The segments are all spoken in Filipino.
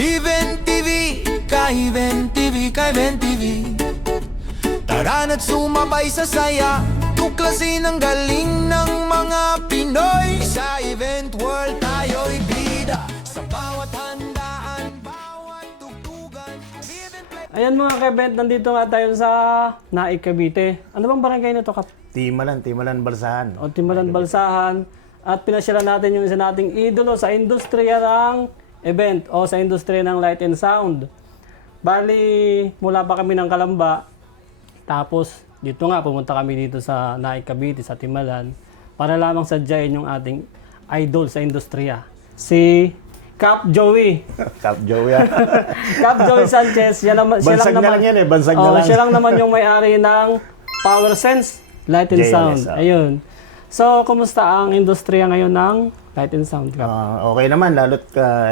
Event TV, ka-Event TV, ka-Event TV. Tara na't sumabay sa saya, tuklasin ang galing ng mga Pinoy. Sa event world tayo'y bida, sa bawat handaan, bawat tugtugan. Ayan mga ka-event, nandito nga tayo sa Naik, Cavite. Ano bang barangay na to, Kap? Timalan Balsahan. O Timalan, Balsahan. At pinasyalan natin yung isa nating idolo sa industriya ng event o sa industriya ng light and sound. Bali, mula pa kami ng Kalamba. Tapos, dito nga, pumunta kami dito sa Naik, Cavite, sa Timalan. Para lamang sadyain yung ating idol sa industriya. Si Cap Joey. Cap Joey. Cap Joey Sanchez. Siya naman, Bansag na lang yan eh. Bansag na lang. Siya lang naman yung may-ari ng Power Sense Light and JLS, Sound. Ayun. So, kumusta ang industriya ngayon ng Light and Sound? Okay naman, lalo't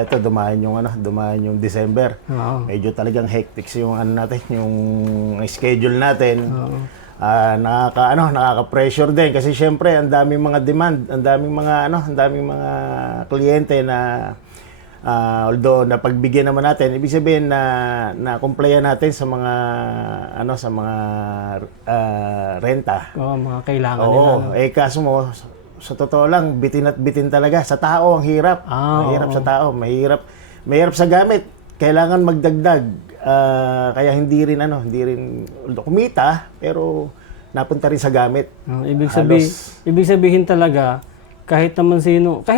ito dumahan yung December. Oo. Medyo talagang hectic yung natin, yung schedule natin. Nakaka-pressure din kasi syempre ang daming mga demand, ang daming mga kliyente na although napagbigyan naman natin, ibig sabihin na complyan natin sa mga renta. Mga kailangan nila. Oo, kaso mo sa totoo lang, bitin at bitin talaga. Sa tao ang hirap. Mahirap sa tao, mahirap sa gamit. Kailangan magdagdag. Kaya hindi rin kumita, pero napunta rin sa gamit. Ibig sabihin talaga, kahit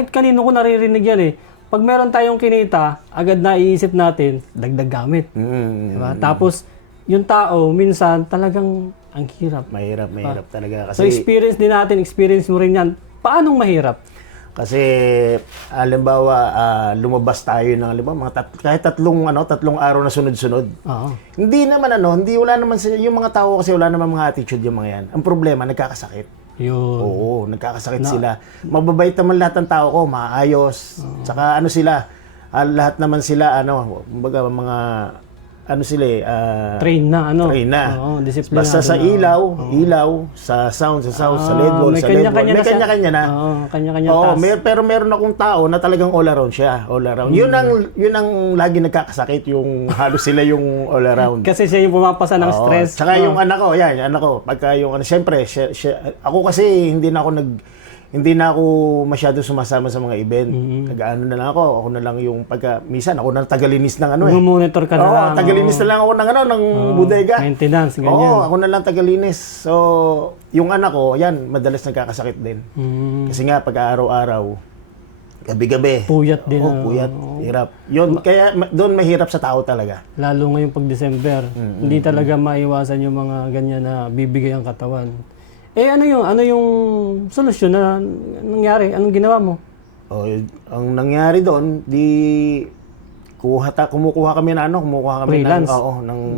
kanino ko naririnig yan eh. Pag meron tayong kinita, agad na iisip natin, dagdag gamit. Diba? Tapos, yung tao, minsan, talagang ang hirap. Mahirap talaga. Kasi, So, experience mo rin yan. Paanong mahirap? Kasi, halimbawa, lumabas tayo ng, kahit tatlong araw na sunod-sunod. Wala naman sila, yung mga tao kasi wala naman mga attitude yung mga yan. Ang problema, nagkakasakit. Yun. Oo, nagkakasakit sila. Mababait naman lahat ng tao ko, maayos. Tsaka lahat naman sila, mga train na. Oo, disiplinado. Basta sa ilaw, sa sound, sa LED wall, sa LED wall. May kanya-kanya na. Kanya-kanya Oo, task. pero meron akong tao na talagang all around siya. All around. Yun ang lagi nagkakasakit, yung halos sila yung all around. Kasi siya yung pumapasa ng stress. Tsaka yung anak ko, pagka yung siyempre, ako kasi hindi na ako masyado sumasama sa mga event. Nag-ano na lang ako na lang yung minsan ako na tagalinis ng Monitor ka na lang. Tagalinis na lang ako ng bodega. Maintenance, ganyan. Oo, ako na lang tagalinis. So, yung anak ko, yan, madalas nagkakasakit din. Kasi nga, pag-araw-araw, gabi-gabi. Puyat din. Puyat. Hirap. Yun, kaya doon mahirap sa tao talaga. Lalo ngayong pag-December, hindi talaga maiwasan yung mga ganyan na bibigay ang katawan. Ano yung solusyon na nangyari? Anong ginawa mo? Ang nangyari doon, kumukuha kami freelance.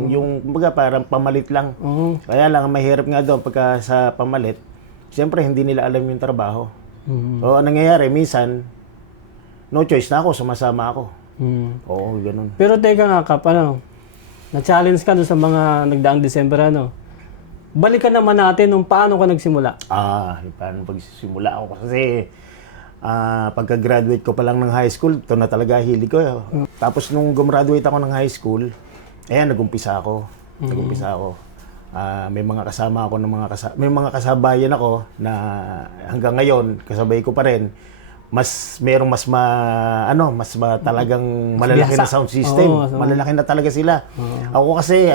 Yung parang pamalit lang. Kaya lang mahirap nga doon pagka sa pamalit. Siyempre hindi nila alam yung trabaho. So ang nangyayari minsan no choice na ako, sumasama ako. Oo, ganoon. Pero teka nga, Kap, na-challenge ka doon sa mga nagdaang December, balikan naman natin nung paano ka nagsimula. Paano pagsisimula ako kasi pagka-graduate ko pa lang ng high school, ito na talaga hilig ko. Tapos nung gumraduate ako ng high school, nag-umpisa ako. May mga kasama ako may mga kasabayan ako na hanggang ngayon kasabay ko pa rin. Talagang malalaki na sound system. Malalaki na talaga sila. Ako kasi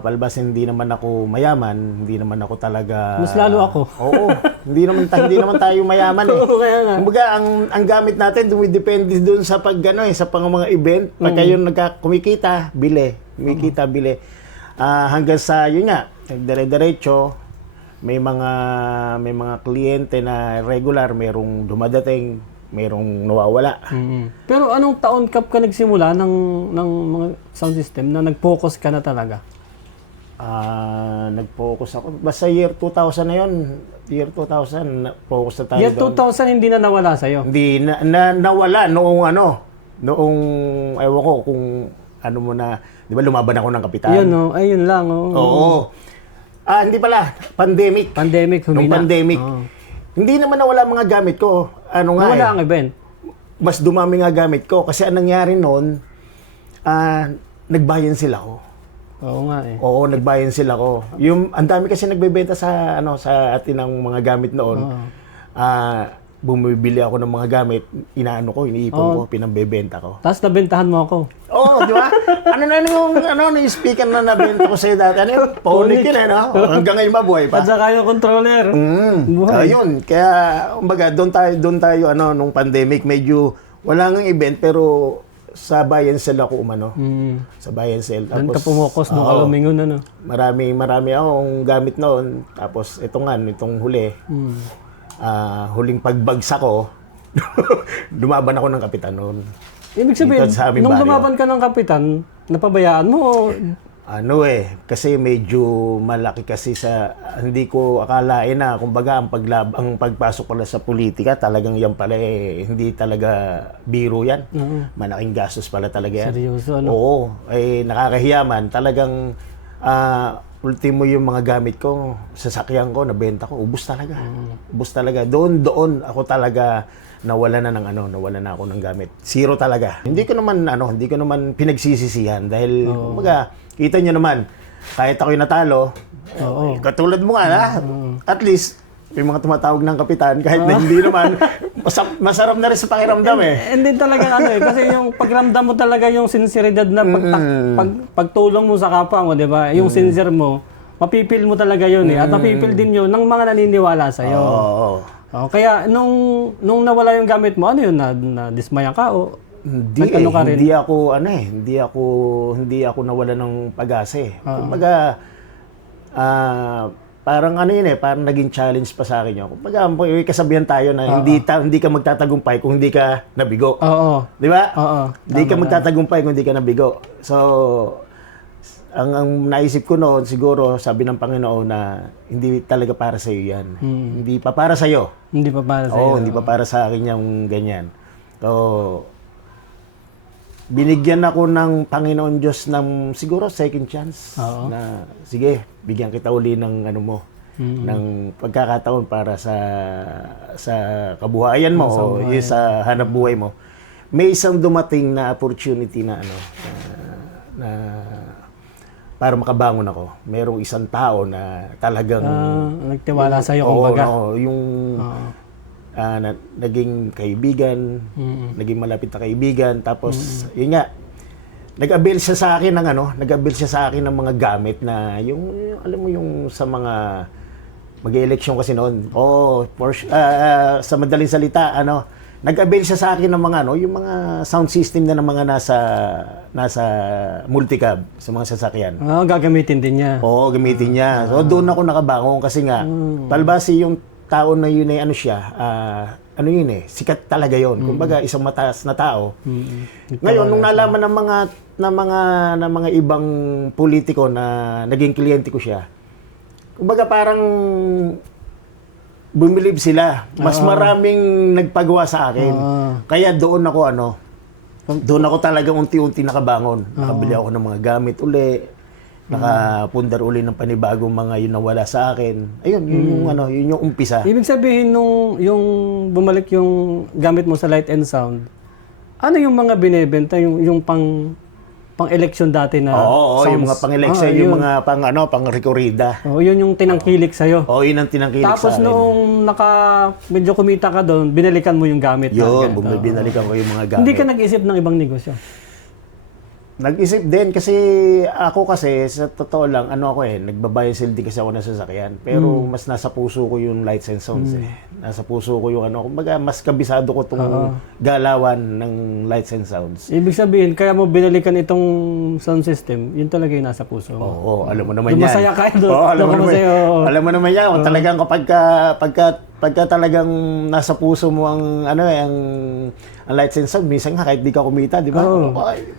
palabas hindi naman ako mayaman, hindi naman ako talaga. Mas lalo ako. Oo. Hindi naman tayo mayaman eh. Kumbaga ang gamit natin dumidepende doon sa sa mga event. Pag kayo kumikita, bili. Hanggang sa yun nga, dire-diretso may mga kliyente na regular, merong dumadating, merong nawawala. Pero anong taon ka nagsimula ng mga sound system na nag-focus ka na talaga? Nag-focus ako. Basta year 2000 na yun. Year 2000, focus na tayo Year 2000 hindi na nawala sa'yo? Hindi nawala noong ewan ko kung di ba lumaban ako ng kapitan? Ayun lang. Oo. Hindi pala. Pandemic. Pandemic, humina. Nung pandemic. Hindi naman nawala mga gamit ko. Nawala ang event? mas dumami nga gamit ko. Kasi anong nangyari noon, nagbayan sila ko. Oo nga eh. Oo, nagbayan sila ko. Yung ang dami kasi nagbebenta sa sa atin ng mga gamit noon. Bumibili ako ng mga gamit, iniipon ko, pinambebenta ko. Tapos nabentahan mo ako. Oo, di ba? Ano yung speaker na nabenta ko sa'yo dati? Ano yun? Paulik yun, no? Hanggang ngayon mabuhay pa. At saka yung controller. Buhay. Ayun, kaya, kumbaga, doon tayo, nung pandemic, medyo wala nang event, pero sa Bayan Cell ako umano. Sa Bayan Cell. Doon ka pumukos nung alumingon, ano? Marami akong gamit noon. Tapos, itong huli. Huling pagbagsak ko, lumaban ako ng kapitan noon. Ibig sabihin, Dito sa aming nung baryo. lumaban ka ng kapitan, napabayaan mo o... Kasi medyo malaki kasi hindi ko akalain na, kumbaga, ang pagpasok pala sa politika, talagang yan pala hindi talaga biro yan. Malaking gastos pala talaga yan. Seryoso, ano? Oo, nakakahiyaman. Talagang, ultimo yung mga gamit ko, sasakyan ko, nabenta ko, ubos talaga. Ubos talaga. Doon ako talaga nawala na ako ng gamit. Zero talaga. Hindi ko naman pinagsisisihan dahil kumbaga, kita nyo naman, kahit ako'y natalo, katulad mo nga at least may mga tumatawag ng kapitan kahit na hindi naman masarap na rin sa pakiramdam Hindi talaga kasi yung pagramdam mo talaga yung sinseridad na pagtulong mo sa kapwa mo, di ba? Yung sincere mo, mapipil mo talaga yun at mapipil din yun ng mga naniniwala sa iyo. Kaya nung nawala yung gamit mo, ano yun, na-dismaya ka o hindi ako nawala ng pag-asa Kumbaga, parang parang naging challenge pa sa akin yun. Kumbaga, may kasabihan tayo na hindi ka magtatagumpay kung hindi ka nabigo. Di ba? Hindi ka magtatagumpay kung hindi ka nabigo. So, ang naisip ko noon, siguro, sabi ng Panginoon na hindi talaga para sa iyo yan. Hindi pa para sa iyo. Hindi pa para sa iyo. Hindi pa para sa akin yung ganyan. So, binigyan ako ng Panginoon Diyos ng siguro second chance na sige, bigyan kita uli ng ng pagkakataon para sa kabuhayan mo o sa hanap buhay mo. May isang dumating na opportunity na para makabangon ako. Merong isang tao na talagang nagtiwala sa iyo kumbaga. Naging kaibigan, naging malapit na kaibigan, tapos yun nga, nag-avail siya sa akin ng mga gamit na alam mo yung sa mga mag-eleksyon kasi noon. Sa madaling salita, nag-avail siya sa akin ng mga yung mga sound system na ng mga nasa multicab sa mga sasakyan. Gagamitin din niya. Oo, gamitin niya. So doon ako nakabangon kasi nga palbasi yung tao na yun sikat talaga yun. Kumbaga, isang mataas na tao. Ngayon, nung nalaman ng mga ibang politiko na naging kliyente ko siya, kumbaga parang bumilib sila. Mas maraming nagpagawa sa akin. Kaya doon ako talagang unti-unti nakabangon. Nakabili ako ng mga gamit uli. Nakapundar uli ng panibagong mga yun nawala sa akin. Ayun, yun yung umpisa. Ibig sabihin yung bumalik yung gamit mo sa Light and Sound, ano yung mga binebenta, yung pang-election dati na sounds? Yung mga pang-election, yung mga pang-rekorida. Yun yung tinangkilik sa'yo. Yun ang tinangkilik sa akin. Tapos nung medyo kumita ka doon, binalikan mo yung gamit. Yun, binalikan ko yung mga gamit. Hindi ka nag-isip ng ibang negosyo? Nag-isip din kasi sa totoo lang, nagbabayad sale din kasi ako ng sasakyan. Pero mas nasa puso ko yung Lights and Sounds Nasa puso ko yung kumbaga mas kabisado ko itong galawan ng Lights and Sounds. Ibig sabihin, kaya mo binalikan itong sound system, yun talaga yung nasa puso mo. Oo, alam mo naman yan. Masaya ka doon. Alam mo naman yan. Talagang pagka talagang nasa puso mo ang Lights and Sound, minsan nga kahit di ka kumita, di ba?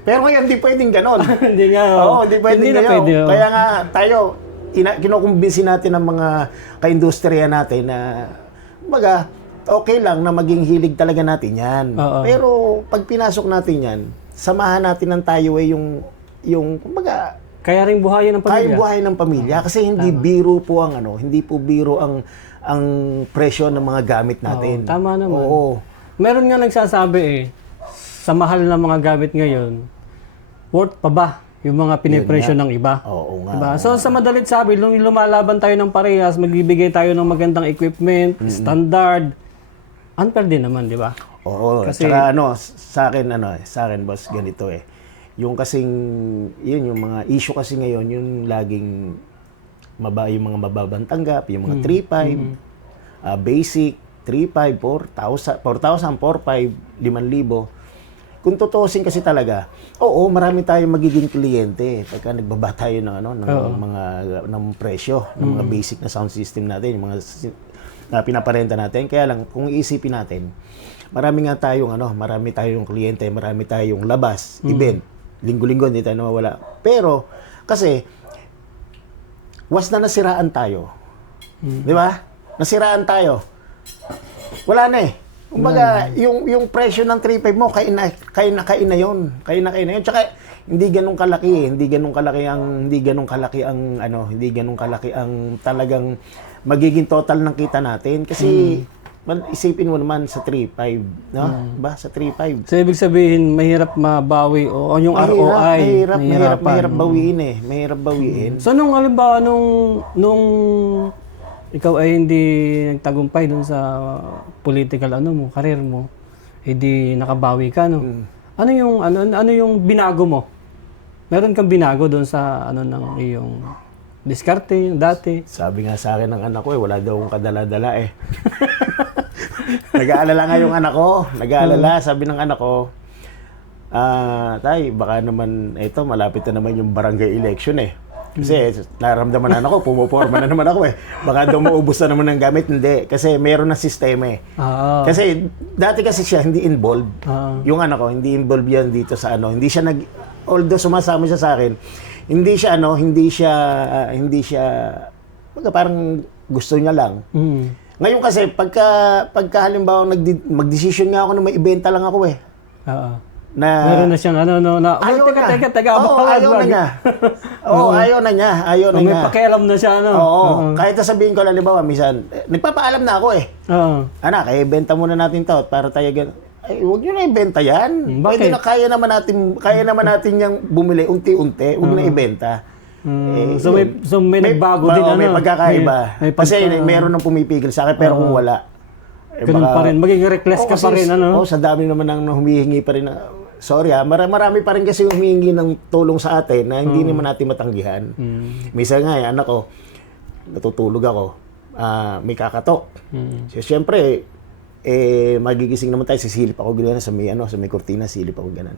Pero ngayon, hindi pwedeng ganon. Hindi nga. Hindi pwedeng ganon. Kaya nga tayo, kinukumbinsi natin ang mga ka-industriya natin na kumbaga, okay lang na maging hilig talaga natin yan. Pero pag pinasok natin yan, samahan natin ng tayo kumbaga, kaya rin buhayin ng pamilya. Kaya buhayin ng pamilya kasi hindi biro po ang presyo ng mga gamit natin. Tama naman. Meron nga nagsasabi sa mahal ng mga gamit ngayon, worth pa ba yung mga pinipresyo ng iba? Oo nga. Diba? So sa madalit sabi, nung lumalaban tayo ng parehas, magbibigay tayo ng magandang equipment, standard, unfair din naman, di ba? Oo, Kasi- tsaka sa akin boss, ganito eh. Yung kasing, yun, yung mga issue kasi ngayon, yung laging, yung mga mababang tanggap, yung mga 3.5, basic, 3.5, 4,000, 4,500, 5,000. Kung tutuusin kasi talaga, oo, marami tayong magiging kliyente pagka nagbaba tayo ng presyo, ng mga basic na sound system natin, yung mga na pinaparenta natin. Kaya lang, kung iisipin natin, marami tayong kliyente, marami tayong labas, event, linggo-linggo, hindi tayo nawawala. Pero, kasi, nasiraan tayo. Di ba? Nasiraan tayo. Wala na eh. Kumbaga, yung presyo ng 3.5 mo, kain na yun. Tsaka, hindi ganun kalaki ang talagang magiging total ng kita natin. Kasi, isipin mo naman sa 3.5, no? Ba? Sa 3.5. So ibig sabihin, mahirap mabawi o yung ROI. Mahirap bawiin eh. Mahirap bawiin. So nung halimbawa, nung ikaw ay hindi nagtagumpay dun sa political career mo, hindi nakabawi ka, no? Ano yung binago mo? Meron kang binago dun sa ng iyong diskarte, yung dati? Sabi nga sa akin ng anak ko wala daw akong kadala-dala eh. Nag-aalala nga yung anak ko. Sabi ng anak ko, tay, baka naman, malapit na naman yung barangay election eh. Kasi naramdaman na ako, pumuporma na naman ako eh. Baka daw maubos na naman ng gamit. Hindi, kasi meron na sistema eh. Kasi dati kasi siya hindi involved. Yung anak ko, hindi involved yan dito sa Hindi siya although sumasama siya sa akin, hindi siya, parang gusto niya lang. Ngayon kasi, pagka halimbawa mag-decision nga ako na may ibenta lang ako eh. Meron na siyang ayaw teka. Ayaw na niya. Ayaw na niya. May pakialam na siya, Oo. Kahit sabihin ko, halimbawa, minsan, nagpapaalam na ako eh. Anak, ibenta muna natin to para tayo huwag nyo na ibenta yan. Bakit? Pwede na, kaya naman natin yung bumili unti-unti. Huwag na ibenta. So may nagbago din, may pagkakaiba. Kasi meron nang pumipigil sa akin, pero kung wala, ganun pa rin. Magiging reckless ka pa rin, sa dami naman nang humihingi pa rin. Sorry marami pa rin kasi humihingi ng tulong sa atin na hindi naman natin matanggihan. Minsan nga, anak ko, natutulog ako, may kakatok. So, siyempre, magigising naman tayo, sisilip ako gano'n sa may kortina, silip ako gano'n.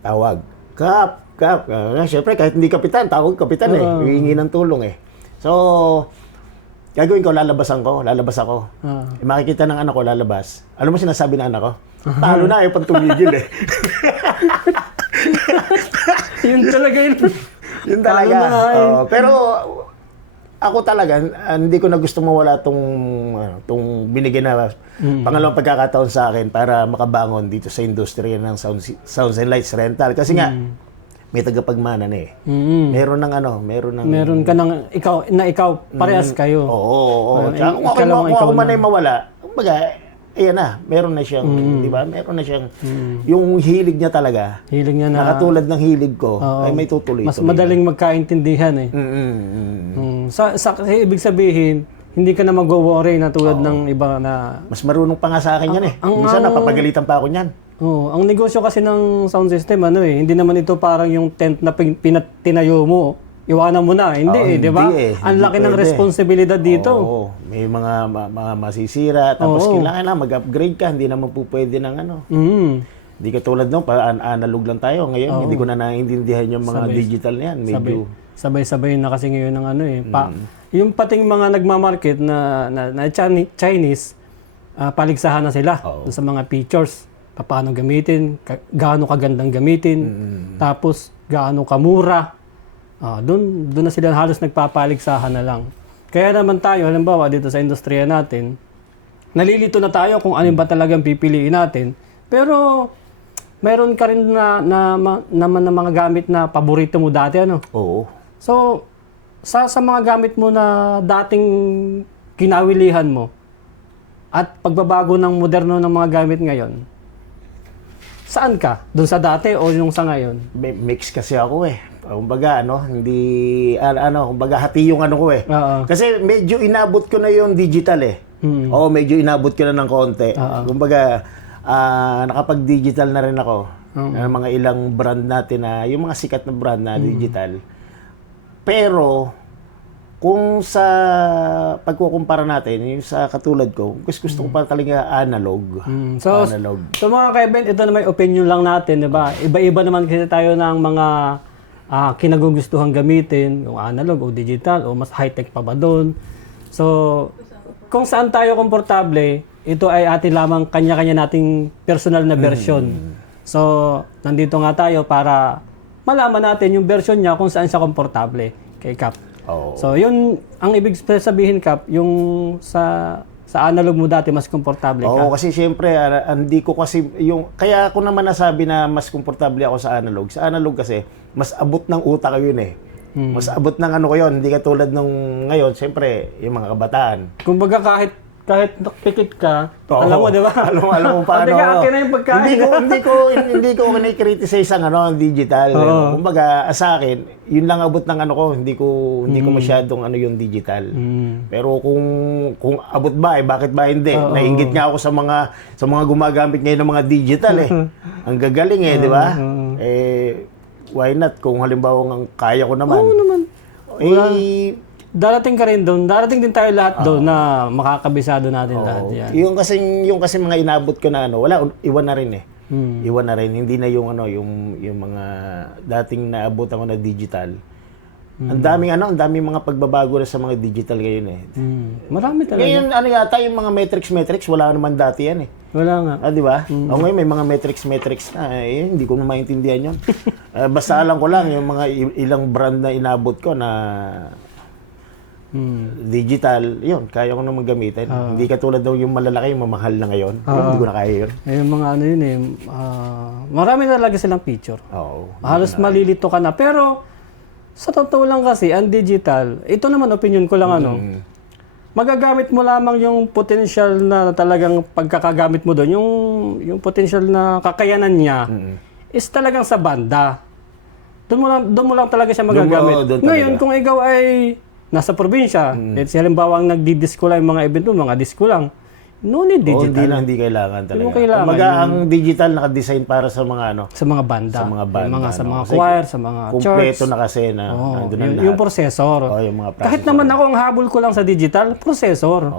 Tawag, Kap. Siyempre, kahit hindi kapitan, tawag kapitan hihingi ng tulong eh. So, gagawin ko, lalabas ako. Makikita ng anak ko, lalabas. Alam mo sinasabi ng anak ko? Talo na, ayaw pang tumigil eh. Yun talaga yun. Yun talaga. Pero, ako talaga, hindi ko na gusto mawala tong binigyan na pangalawang pagkakataon sa akin para makabangon dito sa industriya ng sounds and lights rental. Kasi nga, may tagapagmana na eh. Meron ka ng ikaw, parehas kayo. Oo. Kung ako man ay mawala, kumbaga, ayan na, meron na siyang, di ba? Meron na siyang, yung hilig niya talaga. Hilig niya na. Nakatulad ng hilig ko, ay may tutuloy. Mas madaling magkaintindihan eh. Kasi ibig sabihin, hindi ka na mag-worry na tulad ng iba na... Mas marunong pa nga sa akin yan eh. Minsan napapagalitan pa ako niyan. Ang negosyo kasi ng sound system, hindi naman ito parang yung tent na tinayo mo, iwanan mo na. Hindi di ba? Ang laki ng responsibilidad dito. May mga masisira, tapos kailangan mag-upgrade ka, hindi naman po pwede ng Hindi ka tulad nung, analog lang tayo. Ngayon, hindi ko na naiintindihan yung mga digital na yan. Medyo... Sabay-sabay na kasi ngayon ng yung pating mga nagmamarket na Chinese, paligsahan na sila sa mga features. Paano gamitin, gaano kagandang gamitin, tapos gaano kamura. Doon na sila halos nagpapaligsahan na lang. Kaya naman tayo, halimbawa dito sa industriya natin, nalilito na tayo kung ano ba talagang pipiliin natin. Pero meron ka rin naman na mga gamit na paborito mo dati, Oo. So, sa mga gamit mo na dating kinawilihan mo at pagbabago ng moderno ng mga gamit ngayon, saan ka? Doon sa dati o yung sa ngayon? Mix kasi ako eh. Kumbaga hindi kumbaga hati yung ano ko eh. Oo. Kasi medyo inabot ko na yung digital eh. Oo, medyo inabot ko na ng konti. Kumbaga nakapag-digital na rin ako. Mga ilang brand natin na yung mga sikat na brand na digital. Pero kung sa pagkukumpara natin, yung sa katulad ko, gusto ko pa talaga analog. So, Analog. so mga kaibigan, ito naman yung opinion lang natin, di ba? Iba-iba naman kasi tayo ng mga kinagugustuhan gamitin, yung analog o digital o mas high-tech pa ba doon. So, kung saan tayo komportable, ito ay atin lamang kanya-kanya nating personal na version. So, nandito nga tayo para malaman natin yung version niya kung saan siya komportable kay Cap. Oo. So, yun ang ibig sabihin, Cap, yung sa analog mo dati mas komportable ka. Oo, kasi siyempre, hindi ko kasi, kaya ako naman nasabi na mas komportable ako sa analog. Sa analog kasi, mas abot ng utak ko yun eh. Mas abot ng ano ko yun. Hindi katulad nung ngayon, siyempre, yung mga kabataan. Kumbaga kahit nakpikit ka, Oo. alam mo, di ba? Alam mo paano. Hindi ka akin na yung pagkain. Hindi ko kinikriticize ang digital. Oo. Kumbaga, sa akin, yun lang abot ng ano ko. Hindi ko masyadong yung digital. Pero kung abot ba, bakit ba hindi? Nainggit nga ako sa mga gumagamit ngayon ng mga digital eh. Ang gagaling eh, di ba? Why not? Kung halimbawa kaya ko naman. Oo naman. Darating ka rin doon. Darating din tayo lahat doon na makakabisado natin lahat yan. Yung kasi mga inabot ko na iwan na rin eh. Iwan na rin. Hindi na yung mga dating naabutan ko na digital. Ang daming mga pagbabago na sa mga digital ngayon eh. Marami talaga. Ngayon yata yung mga metrics wala naman dati yan eh. Wala nga. Di ba? Ngayon may mga metrics na hindi ko na maintindihan yun. Basta alam ko lang yung mga ilang brand na inabot ko na digital, yun, kaya ko naman gamitin. Hindi katulad daw yung malalaki, yung mamahal na ngayon. Hindi ko na kaya yun. Yung mga ano yun eh, marami talaga silang feature. Oo. Halos malilito ka na. Pero, sa totoo lang kasi, ang digital, ito naman opinion ko lang magagamit mo lamang yung potential na talagang pagkakagamit mo doon, yung potential na kakayanan niya, is talagang sa banda. Doon mo lang talaga siya magagamit. doon Ngayon, talaga. kung ikaw ay nasa probinsya, let's say halimbawa ang nagdi-disco lang yung mga event mo, mga disco lang, no need digital. Hindi kailangan talaga. Hindi mo kailangan. Kumbaga, ang digital naka-design para sa mga Sa mga banda. Sa mga banda, Sa mga Kasi choir, sa mga church. kumpleto na kasi na nandun ang lahat. Yung processor. Yung mga processor. Kahit naman ako, ang habol ko lang sa digital, processor.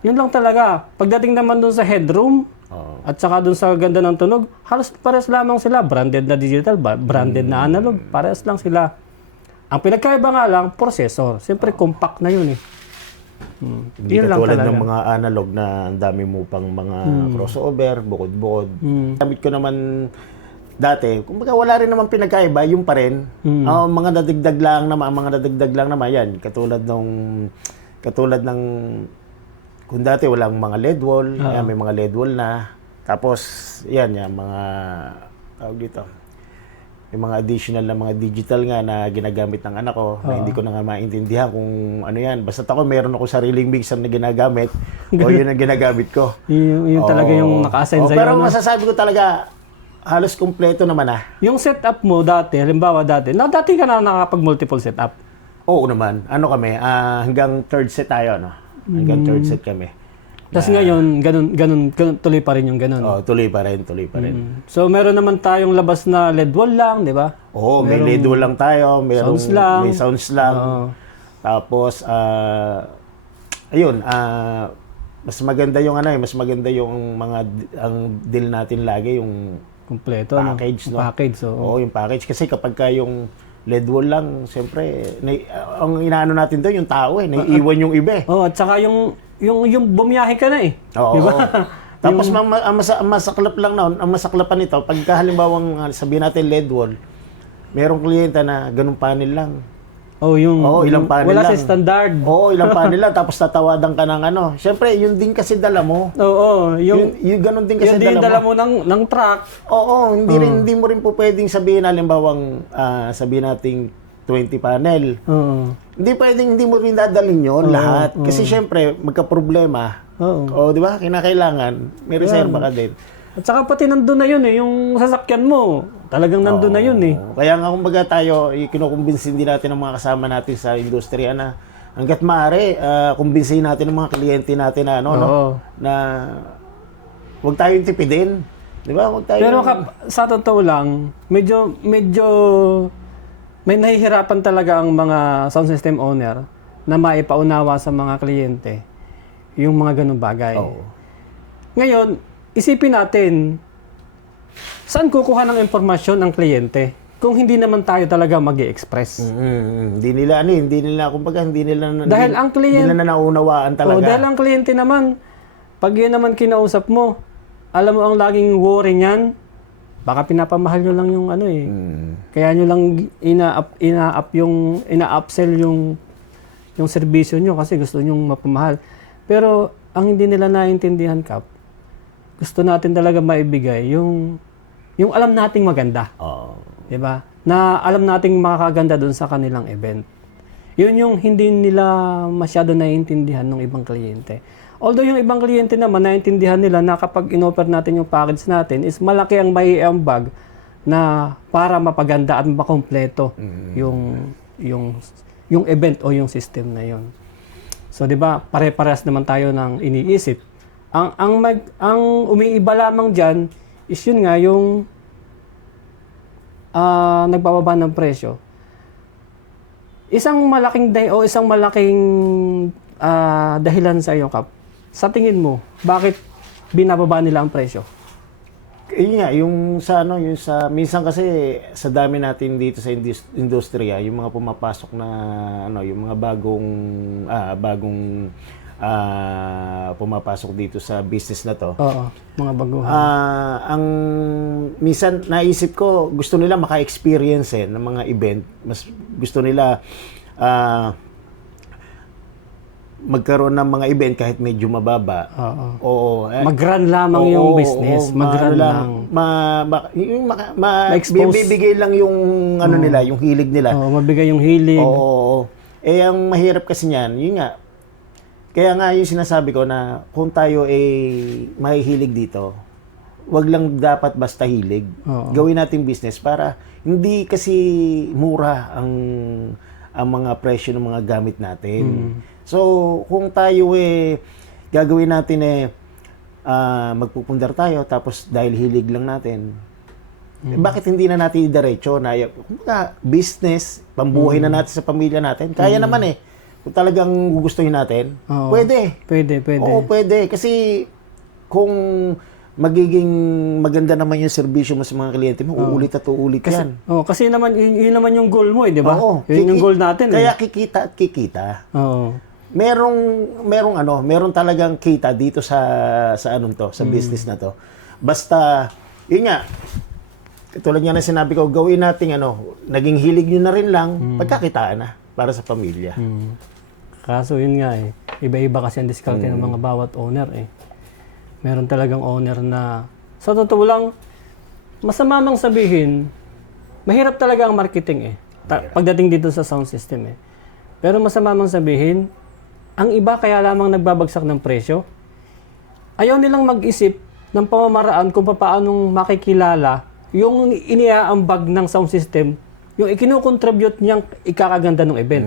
Yun lang talaga. Pagdating naman dun sa headroom, at saka dun sa ganda ng tunog, halos pares lamang sila. Branded na digital, branded na analog. Pares lang sila. Ang pinagkaiba nga lang, processor. Siyempre, compact na yun eh. Hindi katulad ng mga analog na ang dami mo pang mga crossover, bukod-bukod. Gamit ko naman dati, kumbaga wala rin naman pinagkaiba, yung pa rin. Mga dadagdag lang naman yan. Katulad ng kung dati walang mga LED wall, ayan, may mga LED wall na. Tapos, yan, mga tawag dito. Yung mga additional na mga digital nga na ginagamit ng anak ko, na hindi ko na nga maintindihan kung ano yan. Basta ako, meron ako sariling mixer na ginagamit, o yun ang ginagamit ko. Yung talaga yung naka-assign sa'yo. Pero masasabi ko talaga, halos kumpleto naman Yung setup mo dati, halimbawa dati ka na nakakapag-multiple setup? Oo naman. Ano kami, hanggang third set tayo, no? Hanggang third set kami. Tapos ngayon, ganun, tuloy pa rin yung ganun. Tuloy pa rin. So, meron naman tayong labas na LED wall lang, di ba? Oo, may LED wall lang tayo. May sounds lang. Tapos, ayun, mas maganda yung ang deal natin lagi, yung Kompleto, package, no? Package, Oo, yung package. Kasi kapag yung LED wall lang, siyempre, ang inaano natin doon, yung tao naiiwan yung iba at saka yung bumiyahe ka na eh. Oo. Diba? Tapos ang masaklap lang ang masaklapan nito, pagka halimbawang sabihin natin LED wall, merong kliyenta na ganung panel lang. Ilang panel wala lang. sa standard. Ilang panel lang, tapos tatawadan ka ng ano. Siyempre, yun din kasi dala mo. Yung ganun din kasi dala mo ng truck. Hindi mo rin po pwedeng sabihin halimbawang sabihin nating 20 panel. Hindi mo rin dadalhin yun lahat. Kasi syempre, magka-problema. Di ba? Kinakailangan, may reserva ka din. At saka pati nandun na yun eh, yung sasakyan mo, talagang nandun na yun eh. Kaya nga kumbaga tayo, kinukumbinsin din natin ang mga kasama natin sa industriya na hanggat maaari, kumbinsin natin ang mga kliyente natin na, no, Oo. na huwag tayong tipidin. Di ba? Huwag tayong... Pero sa totoo lang, medyo may nahihirapan talaga ang mga sound system owner na maipaunawa sa mga kliyente yung mga ganung bagay. Oo. Ngayon, isipin natin, saan kukuha ng impormasyon ang kliyente kung hindi naman tayo talaga mag-i-express? Hindi nila, kumbaga, hindi nila Dahil ang kliyente, hindi na naunawaan talaga. dahil ang kliyente naman, pag yan naman kinausap mo, alam mo ang laging worry niyan, baka pinapamahal nyo lang yung ano eh. Kaya nyo lang ina-upsell yung serbisyo nyo kasi gusto nyo mapamahal. Pero ang hindi nila naintindihan, Kap, gusto natin talaga maibigay yung alam nating maganda. Oo. 'Di ba? Na alam nating makakaganda doon sa kanilang event. Yun yung hindi nila masyado naiintindihan ng ibang kliyente. Although yung ibang kliyente naman naiintindihan nila na kapag inoffer natin yung package natin is malaki ang maiambag na para mapaganda at makompleto yung event o yung system na yun. So 'di ba? Pare-parehas naman tayo ng iniisip. Ang umiiba lamang diyan is yun nga yung nagbababa ng presyo. Isang malaking dahilan sa iyo, Kap. Sa tingin mo, bakit binababa nila ang presyo? Yun nga, yung sa minsan kasi sa dami natin dito sa industriya, yung mga pumapasok na yung mga bagong pumapasok dito sa business na to. Oo, mga baguhan. Ang minsan naisip ko, gusto nila maka-experience ng mga event. Mas gusto nila magkaroon ng mga event kahit medyo mababa. Oo. Mag-run lamang yung business. Mag-run lang. Bibigay lang yung nila, yung hilig nila. Oo, mabigay yung hilig. Oo. Ang mahirap kasi niyan, yun nga. Kaya nga yung sinasabi ko na kung tayo mahihilig dito, wag lang dapat basta hilig. Gawin nating business para hindi kasi mura ang mga presyo ng mga gamit natin. So, kung tayo gagawin natin magpupundar tayo tapos dahil hilig lang natin, bakit hindi na natin idiretso na business, pambuhay na natin sa pamilya natin? Kaya naman kung talagang gugustuhin natin, pwede. Pwede. Oo, pwede. Kasi kung magiging maganda naman yung serbisyo mo sa mga kliyente mo, uulit at uulit yan. Kasi naman, yun naman yung goal mo, di ba? Oo. Yun yung goal natin. Kaya kikita at kikita. Oo. Meron talagang kita dito sa sa business na to. Basta, yun nga, tulad nga na sinabi ko, gawin natin naging hilig nyo na rin lang, pagkakitaan na para sa pamilya. Kaso yun nga iba-iba kasi ang diskarte ng mga bawat owner Meron talagang owner na, sa totoo lang, masama mang sabihin, mahirap talaga ang marketing pagdating dito sa sound system Pero masama mang sabihin, ang iba kaya lamang nagbabagsak ng presyo. Ayaw nilang mag-isip ng pamamaraan kung paanong makikilala yung iniaambag ng sound system, yung ikinukontribute niyang ikakaganda ng event.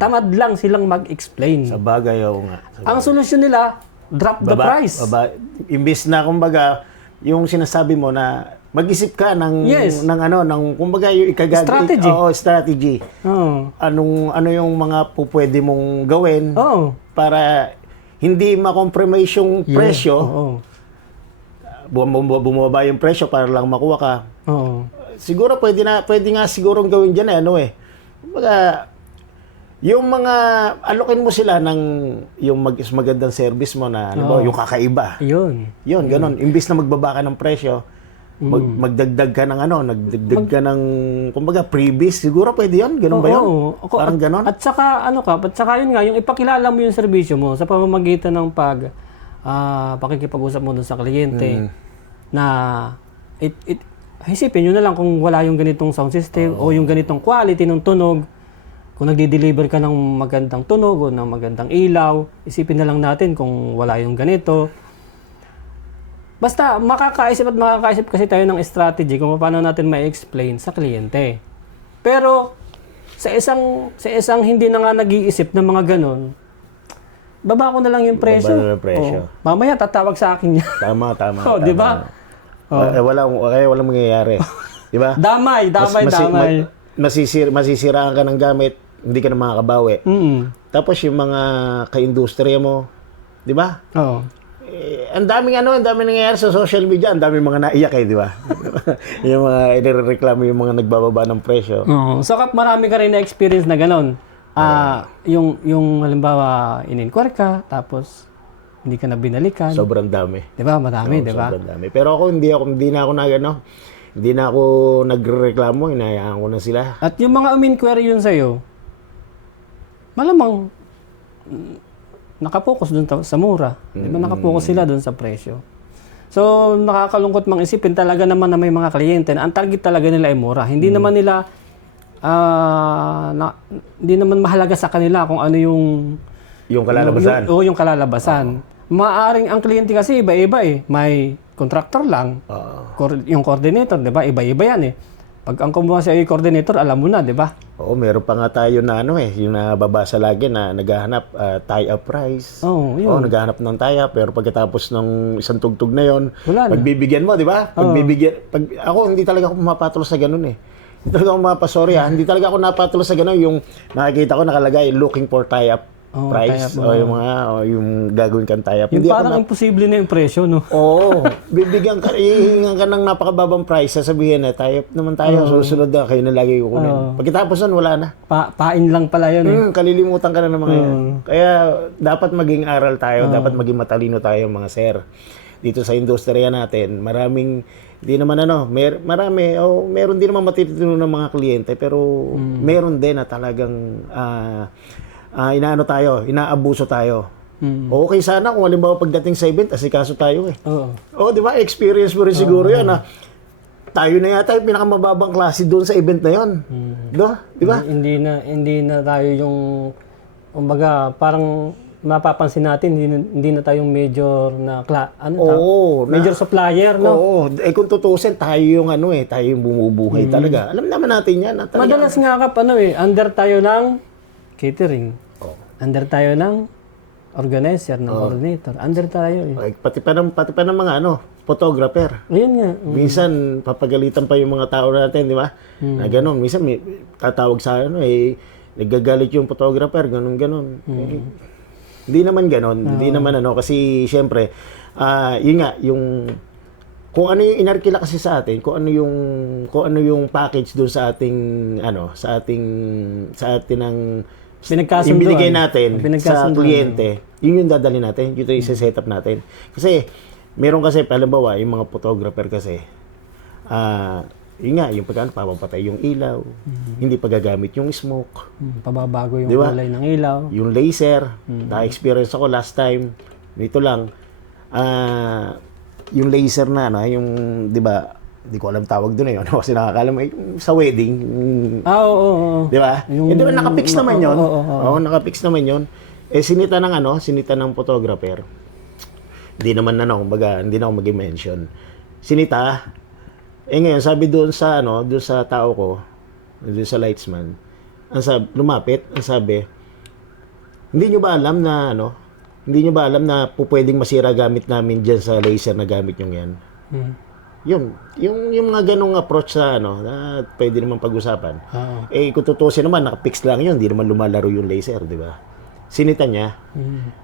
Tamad lang silang mag-explain. Sa bagay, nga. Ang solusyon nila, drop the price. Imbis na kumbaga, yung sinasabi mo na mag-isip ka ng kumbaga yung strategy. Strategy. Ano yung mga pwede mong gawin para hindi ma-compromise yung presyo. Bumaba yung presyo para lang makuha ka. Siguro pwede nga siguro gawin diyan kumbaga yung mga alokin mo sila ng yung magandang service mo na yung kakaiba. Yun, ganun. Imbis na magbaba ka ng presyo, magdagdag ka ng nagdagdag ka ng kumbaga previous, siguro pwede 'yon, ganun ba 'yon? Parang ganun. At saka yun nga, yung ipakilala mo yung serbisyo mo sa pamamagitan ng pakikipag-usap mo dun sa kliyente na isipin nyo na lang kung wala yung ganitong sound system o yung ganitong quality ng tunog. Kung nagdi-deliver ka ng magandang tunog o ng magandang ilaw, isipin na lang natin kung wala yung ganito. Basta makakaisip kasi tayo ng strategy kung paano natin ma-explain sa kliyente. Pero sa isang hindi na nga nag-iisip ng mga ganun, baba ko na lang yung presyo. Baba na lang yung presyo. Oh, mamaya tatawag sa akin yan. Tama. Oh, di ba? Walang mangyayari. Di ba? Damay. Masisiraan ka ng gamit, hindi ka na makakabawi. Tapos yung mga ka-industriya mo, di ba? Oo. Ang daming nangyayari sa social media, ang daming mga naiyak di ba? Yung mga inireklamo yung mga nagbababa ng presyo. Oo. So, marami ka rin na experience na gano'n. Yung halimbawa, in-inquire ka, tapos hindi ka na binalikan. Sobrang dami. Di ba? Madami, di ba? Sobrang dami. Pero ako, hindi na ako nagrereklamo, hinayaan ko na sila. At yung mga umin-query yun sa'yo, malamang nakapokus dun sa mura. Di ba? Nakapokus sila dun sa presyo. So, nakakalungkot mang isipin talaga naman na may mga kliyente na ang target talaga nila ay mura. Hindi naman nila, hindi naman mahalaga sa kanila kung ano yung Kalalabasan. yung kalalabasan. Maaring ang kliyente kasi iba-iba eh. May contractor lang. Yung coordinator, di ba? Iba-iba yan eh. Pag ang kumuha siya yung coordinator, alam mo na, di ba? Oo, meron pa nga tayo na yung nababasa lagi na naghahanap tie-up price. Oo, yun. Naghahanap ng tie-up, pero pagkatapos ng isang tugtog na yon, Wala na. pagbibigyan mo, di ba? Ako, hindi talaga ako mapatuloy sa ganun eh. Hindi talaga ako hindi talaga ako napatuloy sa ganun. Yung nakikita ko nakalagay, looking for tie-up price. Tie-up, Yung gagawin kang tie-up. Yung parang imposible na yung presyo, no? Oo. Hihingan ka ng napakababang price, sasabihin na, tie-up naman tayo, susunod na, kayo na lagi kukunin. Pagkatapos nun, wala na. Pain lang pala yun eh. Kalilimutan ka na ng mga yan. Kaya dapat maging aral tayo, dapat maging matalino tayo mga sir. Dito sa industriya natin, meron din naman matitino ng mga kliyente, pero meron din na talagang inaabuso tayo. Okay sana kung halimbawa pagdating sa event, asikaso tayo eh. Oo, di ba? Experience mo rin siguro yan na tayo na yata yung pinakamababang klase doon sa event na yon. Di ba? Hindi na tayo yung, kumbaga, parang mapapansin natin, hindi na tayong major na major supplier, no? Oo. Kung tutusin, tayo yung tayo yung bumubuhay talaga. Alam naman natin yan. Madalas nga under tayo ng catering. Under tayo ng organizer, ng coordinator. Under tayo eh. Pati pa ng mga photographer. Ayun nga. Minsan, papagalitan pa yung mga tao natin, di ba? Na gano'n. Minsan, may tatawag sa nagagalit yung photographer, gano'n. Hindi naman gano'n. Hindi naman kasi syempre, yun nga, kung ano yung inarkila kasi sa atin, kung ano yung package doon sa ating ang yung binigay natin sa kliyente, yun yung dadali natin, yun yung isa-set up natin. Kasi, meron kasi, halimbawa, yung mga photographer kasi, yun nga, yung papapatay yung ilaw, hindi pa gagamit yung smoke. Pababago yung kulay ng ilaw. Yung laser, na-experience ako last time, dito lang, yung laser na, yung, di ba, hindi ko alam tawag doon eh, kasi nakakalam sa wedding. Oo. Di ba? Di ba nakapix naman yun? Oo, nakapix naman yun. Sinita ng photographer. Hindi naman kumbaga, hindi na ako mag-mention. Sinita, ngayon, sabi doon sa tao ko, doon sa lightsman, lumapit, ang sabi, hindi nyo ba alam na pwedeng masira gamit namin dyan sa laser na gamit nyo yan? Yung mga ganong approach sa na pwede naman pag-usapan. Kung tutusin naman, nakapix lang yun, hindi naman lumalaro yung laser, di ba? Sinita niya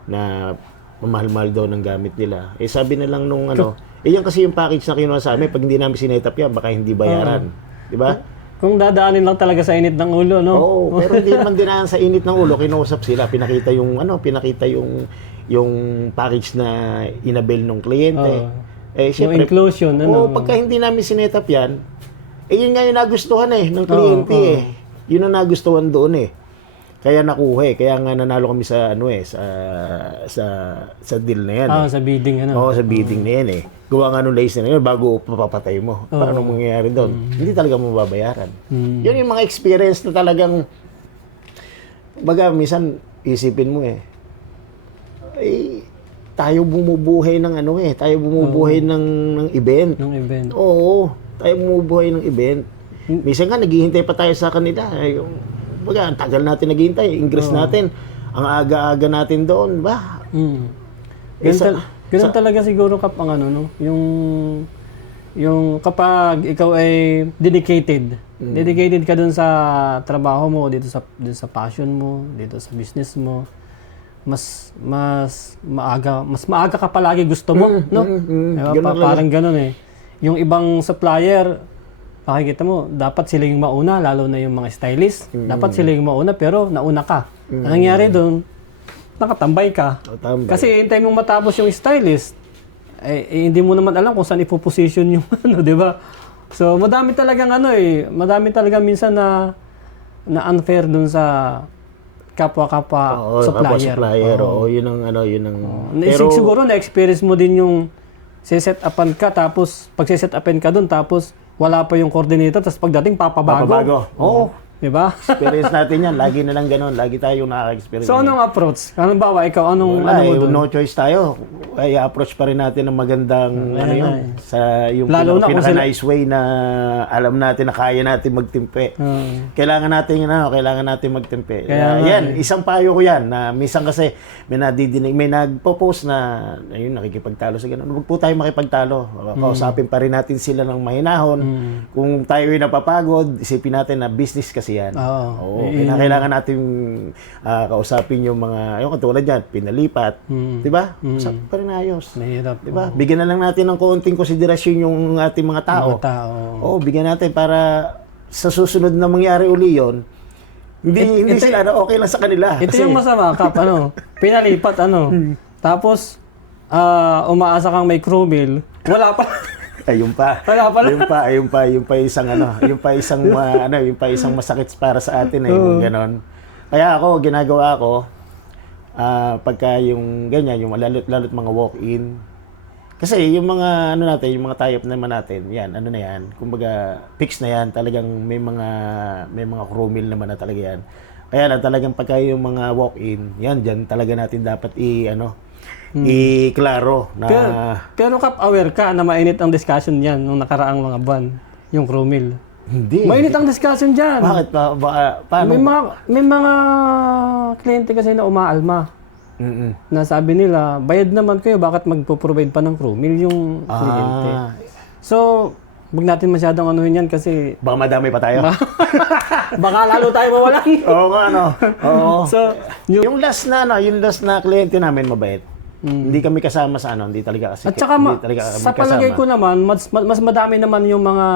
na mamahal-mahal daw ng gamit nila. Sabi na lang nung yan kasi yung package na kinuha sa amin, pag hindi namin sinetap yan, baka hindi bayaran. Di ba? Kung dadaanin lang talaga sa init ng ulo, no? Oo, pero hindi naman dinaan sa init ng ulo, kinausap sila, pinakita yung package na inabil ng kliyente. Yung inclusion, pagka hindi namin sinetap yan, yun nga yung nagustuhan ng kliyente Yun ang nagustuhan doon Kaya nakuha Kaya nga nanalo kami sa sa deal na yan. Sa bidding sa bidding na yan Gawa nga nung lace na yun bago papapatay mo. Paano mangyayari doon? Hindi talaga mo babayaran. Yun yung mga experience na talagang minsan isipin mo tayo bumubuhay ng ano tayo bumubuhay ng event. Ng event. Oo, tayo bumubuhay ng event. Minsan nga naghihintay pa tayo sa kanila. Baga, ang tagal natin naghihintay, ingress natin. Ang aga-aga natin doon, ba? Ganun talaga siguro kap ang ano, no? Yung kapag ikaw ay dedicated. Dedicated ka dun sa trabaho mo, dito sa passion mo, dito sa business mo. Mas maaga ka palagi gusto mo, no? Diba? Parang ganun eh. Yung ibang supplier, makikita mo, dapat sila yung mauna, lalo na yung mga stylist. Dapat sila yung mauna, pero nauna ka. Ang nangyari doon, nakatambay ka. Kasi hintay mong matapos yung stylist, hindi mo naman alam kung saan ipoposition yung ano, di ba? So, madami talagang madami talagang minsan na unfair dun sa kapwa-kapwa supplier. Oo, yun ang Siguro na-experience mo din yung set upan ka, tapos pag set upan ka dun, tapos wala pa yung coordinator, tapos pagdating papabago. Oo. Diba? Experience natin yan. Lagi na lang ganun. Lagi tayo nakaka-experience. So, anong approach? Anong bawa? Ikaw, anong Wala, mo dun? no choice tayo. Ay, approach pa rin natin ng magandang sa yung pinaka-nice way na alam natin na kaya natin magtimpe. Kailangan natin magtimpe. Yan, isang payo ko yan na minsan kasi may nagpo-post na ayun, nakikipagtalo sa ganun. Huwag po tayo makipagtalo. Kausapin pa rin natin sila ng mahinahon. Kung tayo ay napapagod, isipin natin na business kasi yan. Oo. Kailangan natin kausapin yung mga, yung katulad yan, pinalipat. Diba? Usap pa rin ayos. Mahirap. Diba? Bigyan na lang natin ng konting konsiderasyon yung ating mga tao. Oo, bigyan natin para sa susunod na mangyari uli yun, hindi sila okay lang sa kanila. Ito yung masama, Kap. Pinalipat, tapos, umaasa kang may crew meal. Wala pa. Ayun pa. Ayun pa isang masakit para sa atin yung ganon. Kaya ginagawa ko pagka yung ganyan, yung lalo't mga walk-in. Kasi yung mga yung mga tie-up naman natin, yan, kumbaga fix na yan, talagang may mga crew meal naman na talaga yan. Kaya lang talagang pagka yung mga walk-in, yan diyan talaga natin dapat i-klaro na pero Kap, aware ka na mainit ang discussion niyan nung nakaraang mga buwan, yung crew meal. Hindi. Mainit ang discussion diyan. Bakit paano? May mga kliyente kasi na umaalma. Na sabi nila, bayad naman kayo, bakit magpo-provide pa ng crew meal yung kliyente? So, wag natin masyadong yan kasi baka madami pa tayo. Baka lalo tayo mawalan. Oo nga, Oo. So, yung last na kliyente namin mabait. Hindi kami kasama sa hindi talaga kasi. At saka sa palagay ko naman, mas madami naman yung mga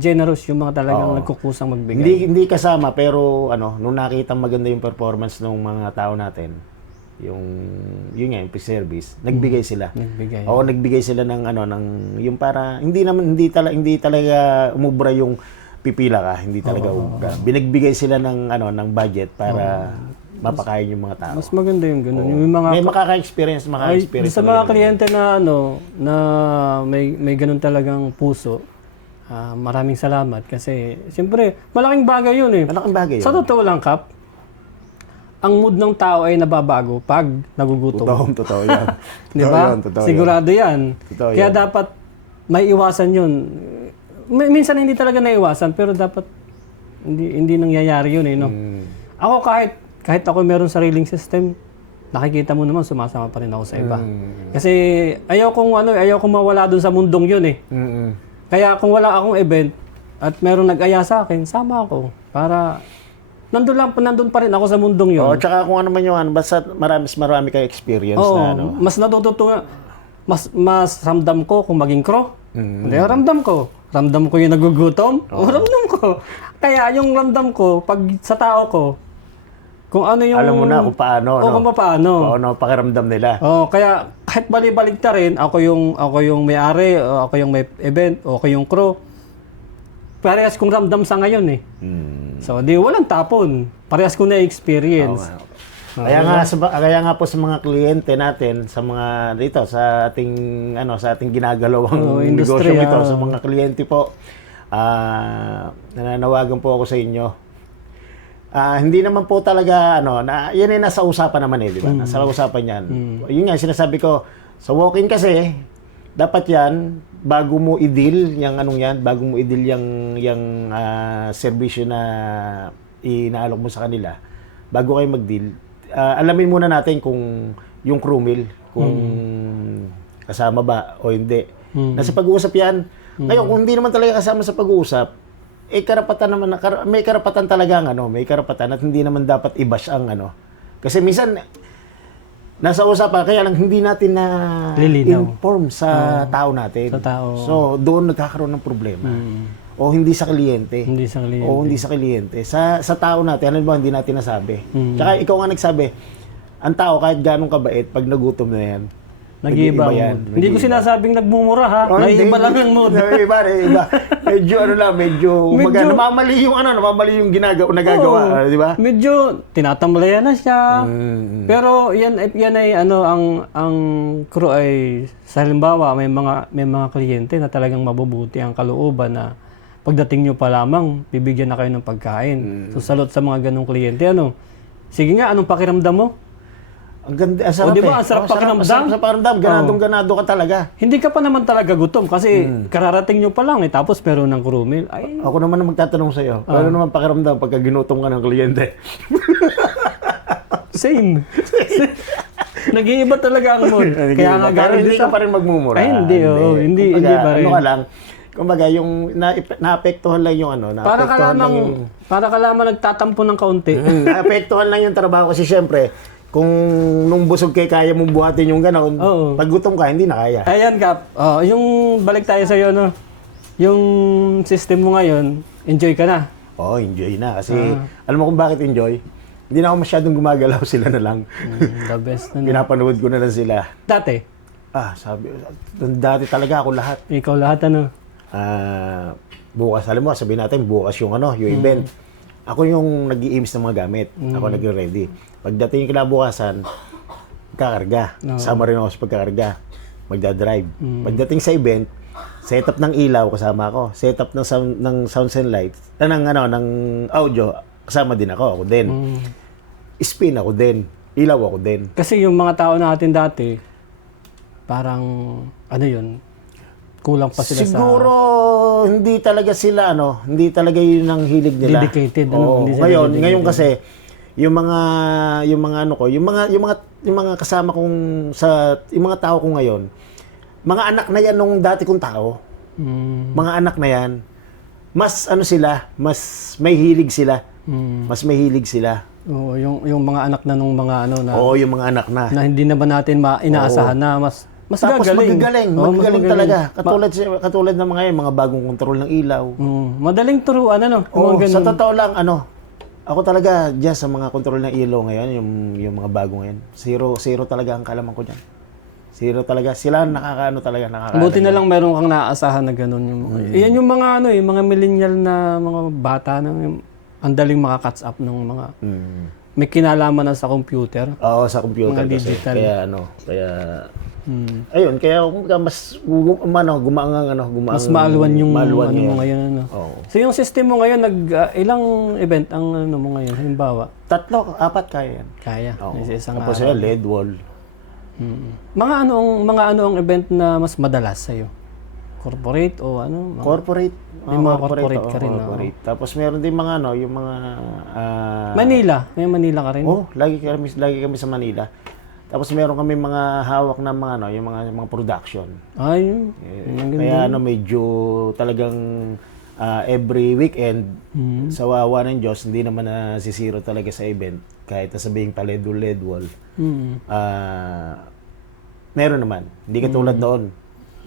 generous, yung mga talagang nagkukusang magbigay. Hindi kasama, pero nung nakita maganda yung performance ng mga tao natin, yun nga, yung service, nagbigay sila. Nagbigay sila ng yung para hindi talaga umubra yung pipila ka, hindi talaga ubra. Binagbigay sila ng budget para mapakain yung mga tao. Mas maganda yung gano'n. Yung mga may makaka-experience sa mga kliyente na na may gano'n talagang puso. Maraming salamat kasi siyempre malaking bagay yun eh. Malaking bagay yun. Sa totoo lang, Kap, ang mood ng tao ay nababago pag nagugutom. Totoo yan. Di ba? Sigurado yan. Kaya yan. dapat may iwasan yun. Minsan hindi talaga naiwasan, pero dapat hindi nangyayari yun eh. No? Ako kahit ako meron sariling system, nakikita mo naman sumasama pa rin ako sa iba. Kasi ayaw kong mawala dun sa mundong yun eh. Kaya kung wala akong event at meron nag-aya sa akin, sama ako para nandun pa rin ako sa mundong yun. Tsaka kung ano man yun, basta marami kayo experience na mas natutuwa, mas ramdam ko kung maging crew. Hindi, ramdam ko yung nagugutom. Ramdam ko. Kaya yung ramdam ko, pag sa tao ko, kung ano yung alam mo na kung paano, kung paano. Pakiramdam nila. Kaya kahit balik ta rin, ako yung may-ari, o ako yung may event, o ako yung crew. Parehas kong ramdam sa ngayon eh. So, walang tapon. Parehas kong na-experience. Kaya nga po sa mga kliyente natin, sa mga dito sa ating ginagalawang negosyo ito, sa mga kliyente po, nananawagan po ako sa inyo Hindi naman po talaga, yan ay nasa usapan naman di ba? Nasa usapan yan. Yun nga, sinasabi ko, sa walk-in kasi, dapat yan, bago mo i-deal, bago mo i-deal yung serbisyo na inaalok mo sa kanila, bago kayo mag-deal, alamin muna natin kung yung crew meal, kung kasama ba o hindi. Nasa pag-uusap yan. Ngayon, kung hindi naman talaga kasama sa pag-uusap, karapatan naman, may karapatan talaga may karapatan at hindi naman dapat i-bash ang Kasi minsan, nasa usapan, kaya lang hindi natin na inform sa tao natin. Sa tao. So, doon nagkakaroon ng problema. O hindi sa kliyente. Hindi sa kliyente. O hindi sa kliyente. Sa tao natin, ano ba, hindi natin nasabi. Tsaka ikaw nga nagsabi, ang tao kahit ganong kabait, pag nagutom na yan, nag-iiba ang mood. Hindi ko sinasabing nagmumura ha. Naiiba lang ang mood. Naiiba. Medyo namamali yung nagagawa, di ba? Medyo tinatamlayan na siya. Pero yan ay ang crew ay sa halimbawa may mga kliyente na talagang mabubuti ang kalooban na pagdating nyo pa lamang bibigyan na kayo ng pagkain. So salot sa mga ganong kliyente Sige nga, anong pakiramdam mo? Ang ganda, sarap diba? Ang sarap pakiramdam. Sarap pakiramdam. Ganado ka talaga. Hindi ka pa naman talaga gutom kasi kararating nyo pa lang tapos meron ng crew meal. Ay, ako naman ang magtatanong sa iyo. Ano naman pakiramdam pagka ginutom ka ng kliyente? Same. Nag-iiba talaga ang mood. Kaya nga galing hindi ka pa rin magmumura. Ay, hindi pa rin. Ano ka lang, kumbaga, yung naapektuhan lang yung para ka lamang nagtatampo ng kaunti. Naapektuhan lang yung trabaho kasi syempre, kung nung busog kay kaya mong buhatin yung gano'n, pag gutom ka, hindi na kaya. Ayan, Kap. Yung balik tayo sa'yo, yung system mo ngayon, enjoy ka na. Enjoy na. Kasi, alam mo kung bakit enjoy? Hindi na ako masyadong gumagalaw, sila na lang. The best na. Pinapanood ko na lang sila. Dati? Dati talaga ako lahat. Ikaw lahat, Bukas, alam mo, sabihin natin, bukas yung event. Ako yung nag-i-aims ng mga gamit. Ako nag-ready. Pagdating yung kinabukasan, kakarga. Sama rin ako sa pagkakarga. Magdadrive. Pagdating sa event, setup ng ilaw kasama ako. Setup ng sounds and lights. Ng audio, kasama din ako. Ako din. Spin ako din. Ilaw ako din. Kasi yung mga tao natin dati, parang, kulang pa sila siguro, hindi talaga sila, hindi talaga yun ang hilig nila. Dedicated, hindi ngayon kasi, yung mga kasama kong yung mga tao ko ngayon, mga anak na yan nung dati kong tao. Mga anak na yan, mas mas may hilig sila. Mas may hilig sila. Oo, yung mga anak na nung mga yung mga anak na. Na hindi na ba natin inaasahan na mas tapos gagaling. Magagaling talaga. Katulad ng mga bagong kontrol ng ilaw. Madaling turuan, sa totoo lang, ako talaga dyan sa mga kontrol ng ilaw ngayon, yung mga bago ngayon, zero talaga ang kalaman ko dyan. Zero talaga. Sila nakakaano. Buti na lang meron kang naaasahan na gano'n. Yan yung mga mga millennial na mga bata na ang daling maka-catch up ng mga may kinalaman na sa computer. Oo, sa computer mga kasi. digital. Ayun, kaya mas gumaang mas maaluan yung ngayon. mo ngayon. So yung system mo ngayon, ilang event ang mo ngayon? Halimbawa? 3, 4 kaya yan. Kaya. Tapos LED wall. Mga ano ang event na mas madalas sa'yo? Corporate o Corporate. May mga corporate ka rin. Corporate. Tapos meron din mga yung mga Manila. May Manila ka rin? Lagi kami sa Manila. Tapos meron kami mga hawak na mga yung mga production. Ay, kaya medyo talagang every weekend sa wawa ng Diyos, hindi naman nasisiro talaga sa event. Kahit sabihin pa LED wall. Meron naman. Hindi katulad noon.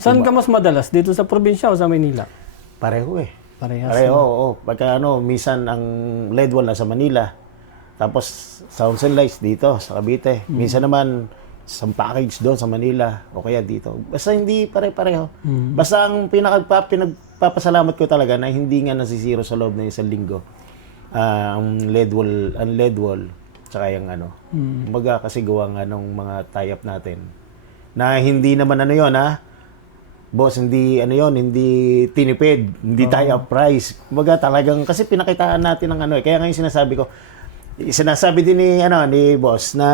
Saan ka mas madalas? Dito sa probinsya o sa Manila? Pareho Parehas. Pareho. Pagka minsan ang LED wall na sa Manila. Tapos, sounds and lights dito sa Cavite. Minsan naman, isang package doon sa Manila o kaya dito. Basta hindi pare-pareho. Basta ang pinagpapasalamat ko talaga na hindi nga nasisiro sa loob ng isang linggo. Ang LED wall, tsaka yung Kumbaga kasi gawa nga ng mga tie-up natin. Na hindi naman yun, boss, hindi ano yon, hindi tinipid, hindi tayo up price. Kumbaga talagang kasi pinakitaan natin ng ano eh. Kaya ngayon sinasabi din ni boss na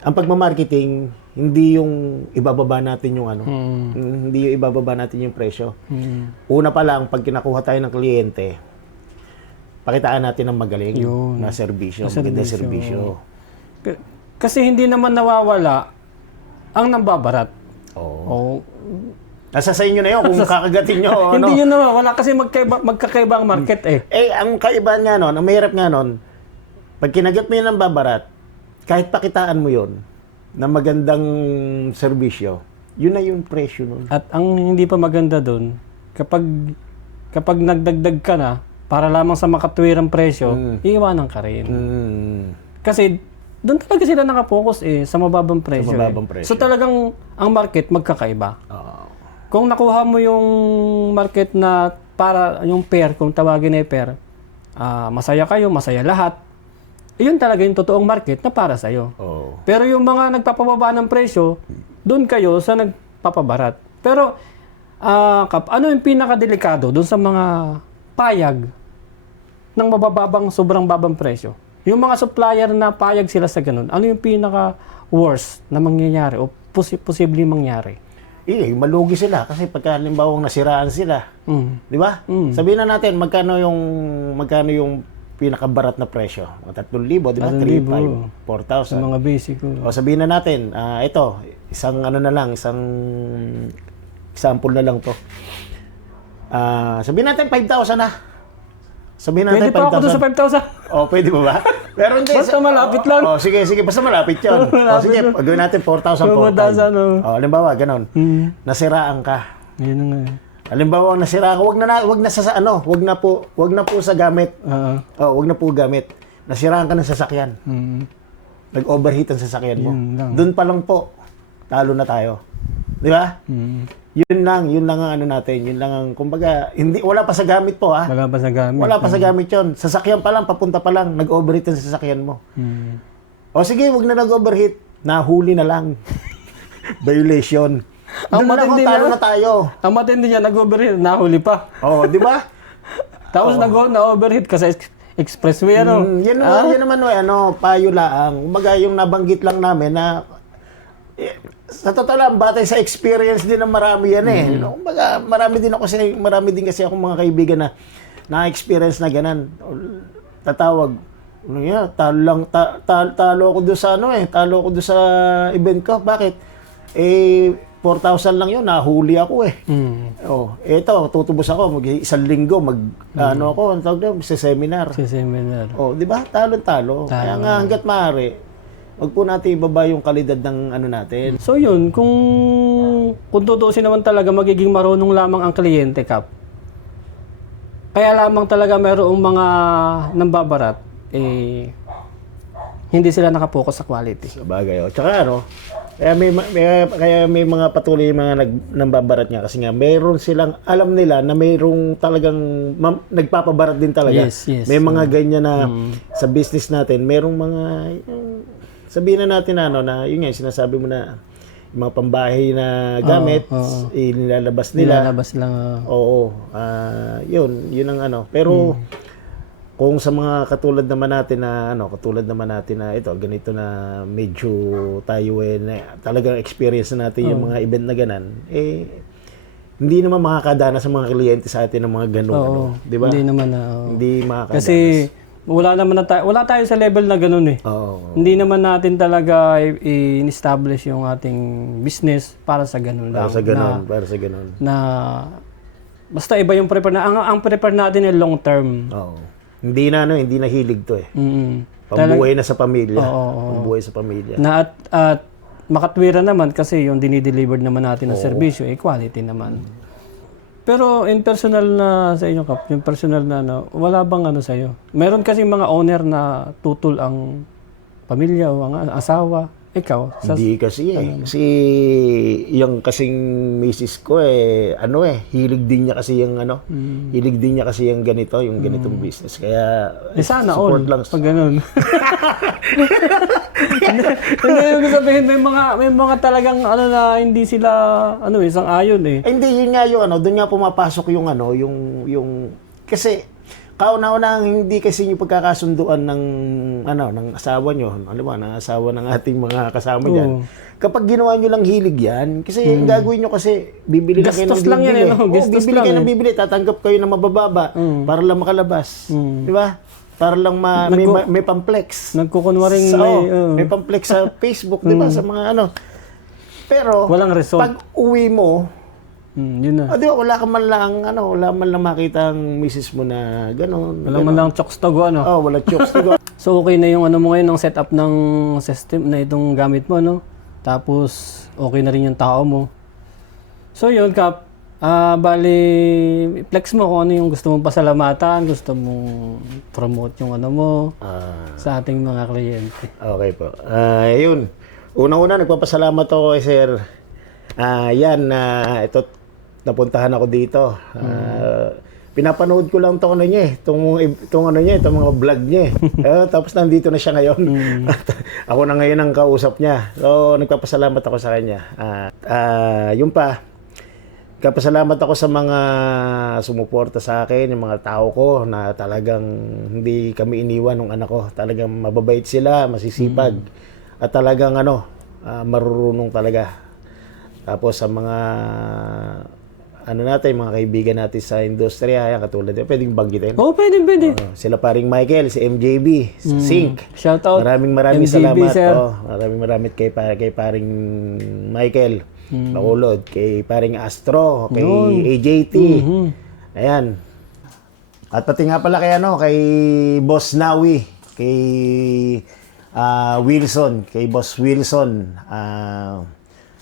ang pagma-marketing hindi yung ibababa natin yung hindi yung ibababa natin yung presyo. Una pa lang pag kinakuha tayo ng kliyente, pakitaan natin ng magaling na serbisyo, magandang serbisyo. Kasi hindi naman nawawala ang nambabarat. Oo. Nasa sa inyo na yun kung kakagatin nyo. Hindi yun nawawala kasi magkakaiba ang market eh. Ang kaibaan nga nun, ang mahirap nga nun, pag kinagat mo yun ng babarat, kahit pakitaan mo yun, na magandang serbisyo, yun na yung presyo nun. At ang hindi pa maganda doon, kapag nagdagdag ka na, para lamang sa makatwirang presyo, iiwanan ka rin. Kasi doon talaga sila nakapokus sa mababang presyo. So talagang ang market magkakaiba. Kung nakuha mo yung market na para yung pair, kung tawagin ay pair, masaya kayo, masaya lahat, yun talaga yung totoong market na para sa'yo. Pero yung mga nagpapababa ng presyo, doon kayo sa nagpapabarat. Pero, Kap, ano yung pinakadelikado doon sa mga payag ng mabababang, sobrang babang presyo? Yung mga supplier na payag sila sa ganun, ano yung pinaka-worst na mangyayari o posibleng mangyari? Malugi sila kasi pagka halimbawa nasiraan sila. Di ba? Sabihin na natin magkano yung pinakabarat na presyo. 3,000, di ba? 3,500, 4,000. Sa mga basic. O sabihin na natin, ito, isang example na lang to. Sabihin natin 5,000 na. Sabihin natin 5,000. Pwede pa ako doon sa 5,000. Pwede ba? Pero hindi. Basta malapit lang. Sige, basta malapit yun. Sige, gawin natin 4,000, 4,000. Halimbawa, ganon. Nasiraan ka. Yun nga. Halimbawa, nasira ka, wag na po sa gamit. Wag na po gamit. Nasiraan ka ng sasakyan. Nag-overheat ang sasakyan mo. Doon pa lang po, talo na tayo. Di ba? Yun lang ang natin. Yun lang ang, kumbaga, wala pa sa gamit po, ha? Wala pa sa gamit. Wala pa sa gamit yun. Sasakyan pa lang, papunta pa lang, nag-overheat ang sasakyan mo. O sige, wag na nag-overheat. Nahuli na lang. Violation. Ang matindi talo na tayo. Ang matindi niya, nag-overheat, nahuli pa. Di ba? Tapos na-overheat kasi expressway, Yan naman, payo lang. Kumbaga, yung nabanggit lang namin na, sa totoo lang, batay sa experience din ng marami yan Kumbaga, marami din kasi akong mga kaibigan na na-experience na ganan. Tatawag, talo ako doon sa talo ako doon sa event ko. Bakit? 4,000 lang yun, nahuli ako Ito, tutubos ako, isang linggo, ako, sa seminar. Di ba? Talo-talo. Kaya nga, hanggat maaari, wag po natin ibaba yung kalidad ng natin. So yun, kung tutuusin naman talaga, magiging marunong lamang ang kliyente, Kap. Kaya lamang talaga mayroong mga nambabarat, hindi sila nakapokus sa quality. Sa bagay. Tsaka kaya may mga patuloy mga nambabarat nga kasi nga mayroon silang alam nila na mayroong talagang nagpapabarat din talaga. Yes. May mga ganyan na sa business natin, mayroong mga sabihin na natin na yun nga sinasabi mo na yung mga pambahay na gamit nilalabas nila. Nilalabas lang. Yun ang Pero kung sa mga katulad naman natin na ito, ganito na medyo tayo talagang experience na natin yung mga event na ganan, hindi naman makakadanas sa mga kliyente sa atin ng mga ganun. Di ba? Hindi naman Hindi makakadanas. Kasi wala tayo sa level na ganun Hindi naman natin talaga in-establish yung ating business para sa ganun lang. Para sa ganun. Na basta iba yung prepare na ang prepare natin ay long term. Hindi na hilig to Pambuhay na sa pamilya. Pambuhay sa pamilya. Na at makatwira naman kasi yung dinideliver naman natin ng serbisyo quality naman. Pero in personal na sa inyo, Kap, yung personal na wala bang sa iyo? Meron kasi mga owner na tutol ang pamilya o ang asawa. Ikaw? Hindi kasi Kasi yung kasing misis ko hilig din niya kasi yung hilig din niya kasi yung ganito, yung ganitong business. Kaya sana support all. lang. Pag ganun. Hindi yung sabihin, may mga talagang na hindi sila isang ayon eh. Hindi, yun nga yung doon nga pumapasok yung yung kasi kauna-una hindi kasi yung pagkakasunduan ng asawa nyo, ng asawa ng ating mga kasama diyan. Kapag ginawa nyo lang hilig yan, kasi yung gagawin nyo kasi bibili lang kayo ng Gastos lang bibili. yan, gastos bibili lang kayo ng bibili, tatanggap kayo ng mabababa para lang makalabas. Di ba? Para lang may pamplex. Nagkukunwaring may pamplex sa Facebook, di ba? Sa mga Pero, walang result. pag uwi mo, yun na. di ba, wala man lang makita ang misis mo na gano'n. Wala man lang chokes to go, Wala chokes to go. So, okay na yung mo ngayon, ang setup ng system na itong gamit mo, Tapos, okay na rin yung tao mo. So, yun, Kap. Bali, flex mo kung ano yung gusto mong pasalamatan, gusto mong promote yung mo sa ating mga kliyente. Okay po. Yun. Unang-una, nagpapasalamat ako kay Sir. Ito, napuntahan ako dito. Pinapanood ko lang itong itong mga vlog niya. Tapos nandito na siya ngayon. Ako na ngayon ang kausap niya. So, nagpapasalamat ako sa kanya. Yun pa, nagpapasalamat ako sa mga sumuporta sa akin, yung mga tao ko na talagang hindi kami iniwan ng anak ko. Talagang mababait sila, masisipag. At talagang marurunong talaga. Tapos sa mga mga kaibigan natin sa industriya, yan katulad din, pwedeng banggitin. Pwede. Sila paring Michael, si MJB, si Sync. Shout out. Maraming MJB, salamat. sir. Maraming kay paring Michael, Bacolod, kay paring Astro, kay AJT. Ayan. At pati nga pala kay Boss Nawi, kay Wilson, kay Boss Wilson,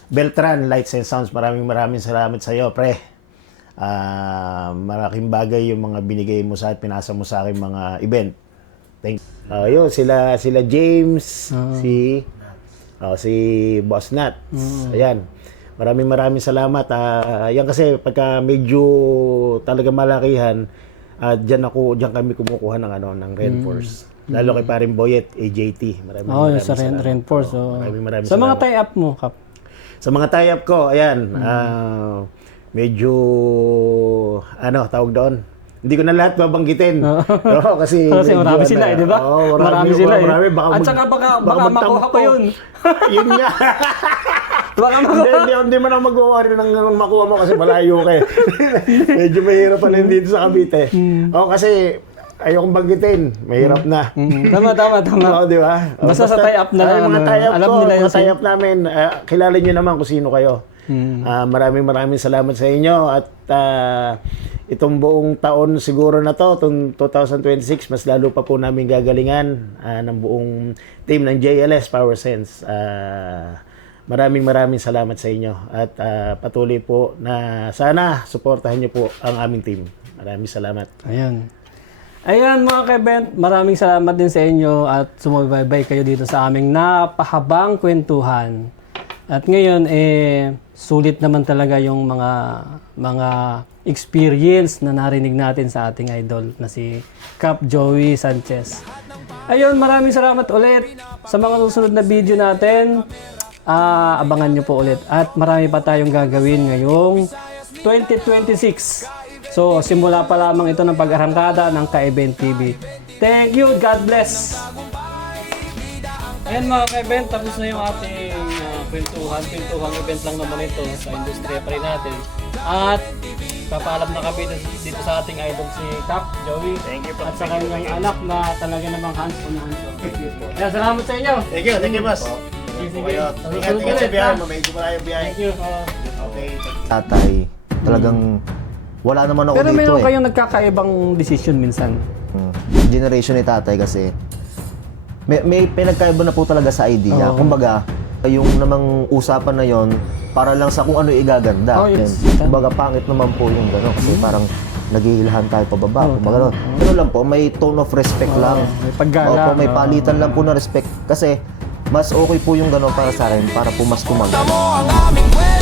Beltran, Lights and Sounds, maraming salamat sa iyo, pre. Malaking bagay yung mga binigay mo sa akin, pinasa mo sa akin mga event. Thank you. Sila James, si Boss Nat. Ayan. Maraming salamat. Yan kasi pagka medyo talaga malakihan, diyan kami kumukuha ng Reinforce. Lalo kay paring Boyet, AJT. Maraming sa salamat. Reinforce. Maraming Sa mga salamat. tie-up mo, Kap. Sa mga tie-up ko, ayan, medyo, tawag doon. Hindi ko na lahat babanggitin. Kasi marami sila, di ba? Marami sila. Marami. At saka baka makuha ko yun. Yun nga. Baka makuha. Hindi mo na mag-worry nang makuha mo kasi malayo ka. Medyo mahirap pa rin dito sa Cavite. Kasi ayokong banggitin, mahirap na. Tama. Oo, di ba? Basta sa tie-up na lang. Mga tie-up alam ko, nila yun. mga tie-up namin, kilala nyo naman kung sino kayo. Maraming salamat sa inyo at itong buong taon siguro na to, itong 2026, mas lalo pa po namin gagalingan ng buong team ng JLS Power Sense. Maraming salamat sa inyo at patuloy po na sana suportahan nyo po ang aming team. Maraming salamat. Ayan mga ka-event, maraming salamat din sa inyo at sumubaybay kayo dito sa aming napahabang kwentuhan. At ngayon sulit naman talaga yung mga experience na narinig natin sa ating idol na si Kap Joey Sanchez. Ayun, maraming salamat ulit sa mga susunod na video natin. Abangan nyo po ulit at marami pa tayong gagawin ngayong 2026. So, simula pa lamang ito ng pag-arangkada ng Ka-Event TV. Thank you. God bless. Ayan mga Ka-Event, tapos na yung ating kwentuhan event lang naman ito sa industriya pa rin natin. At papaalam na kami dito sa ating idol si Kap Joey. Thank you po. At sa kanyang anak na talaga namang hands-on. Kaya salamat sa inyo. Thank you, boss. Sige. Ingat sa biyahe, medyo malayo biyahe. Thank you. Okay. Tatay, talagang wala naman ako Pero dito meron kayong nagkakaibang decision minsan. Generation ni tatay kasi may pinagkaiba na po talaga sa idea. Kumbaga, yung namang usapan na yon para lang sa kung ano igaganda. Kumbaga, pangit naman po yung gano'n kasi parang naghihilahan tayo pababa. Kumbaga, pero lang po, may tone of respect lang. May paggalang. May palitan lang po na respect. Kasi Mas okay po yung gano'n para sa akin, para po mas tumagal. Tamo ang aming kwento.